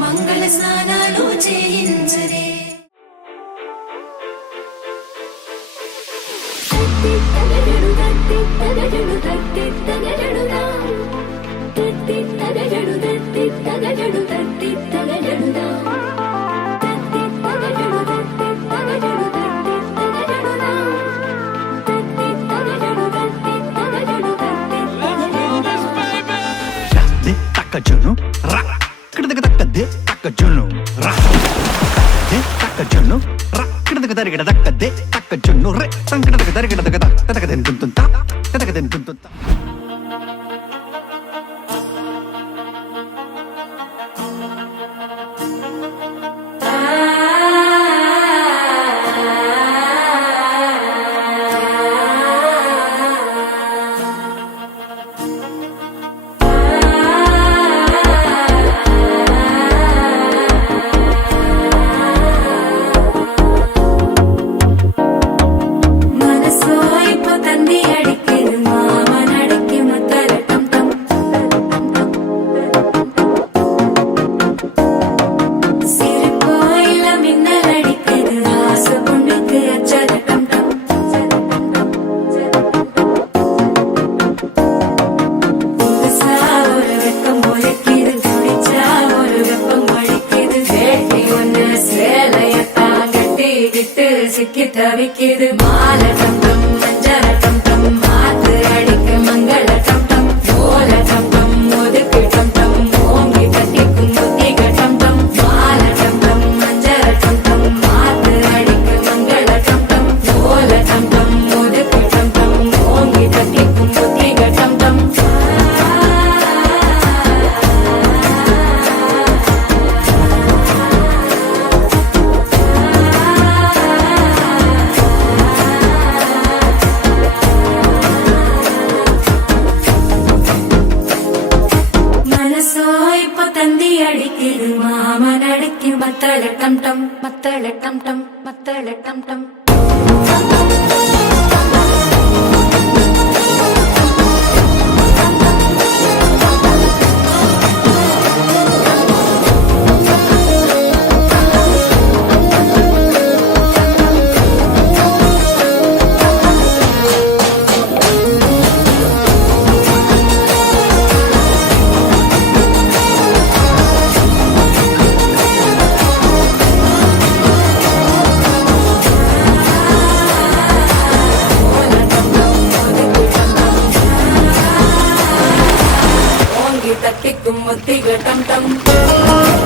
మంగళ స్నానాలు చేయించరే Takajunu, ra, kidaka takade, takajunu, ra, de takajunu, ra, kidaka tarikada takade, takajunu, re, sankidaka tarikada takada, tatakaden tuntunta, tatakaden tuntunta. சிக்கி தவிக்கிது மால டம் டம் மஞ்சள டம் டம் மாத்து அடிக்க மங்கள டம் டம் ஓல டம் டம் ஒதுக்கு டம் டம் ஓங்கி தட்டிக்கும் புத்திக டம் டம் மால டம் டம் மஞ்சள டம் டம் மாத்து அடிக்க மங்கள டம் டம் ஓல டம் டம் ஒதுக்கு டம் டம் ஓங்கி தட்டிக்கும் புத்திக டம் டம் தந்தி அடிக்குது மாமன் அடிக்கு மத்தள டம் டம் மத்தள டம் டம் மத்தள டம் டம் தட்டிக்கும் முத்திக டம் டம்